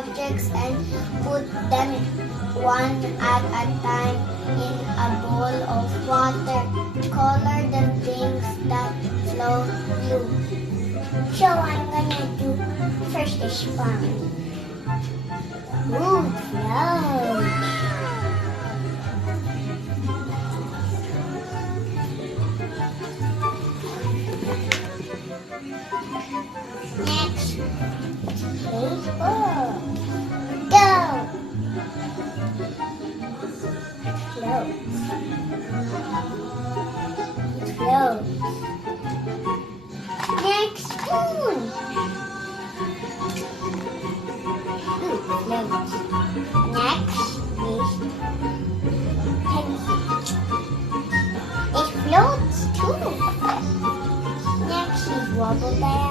objects and put them one at a time in a bowl of water. Color the things that float blue. So I'm gonna do first is fun. Ooh, clouds. Next, baseball. Go. Floats. It floats. Next, spoon. Ooh, floats. Next is pencil. It floats too. Next is wobble diagram.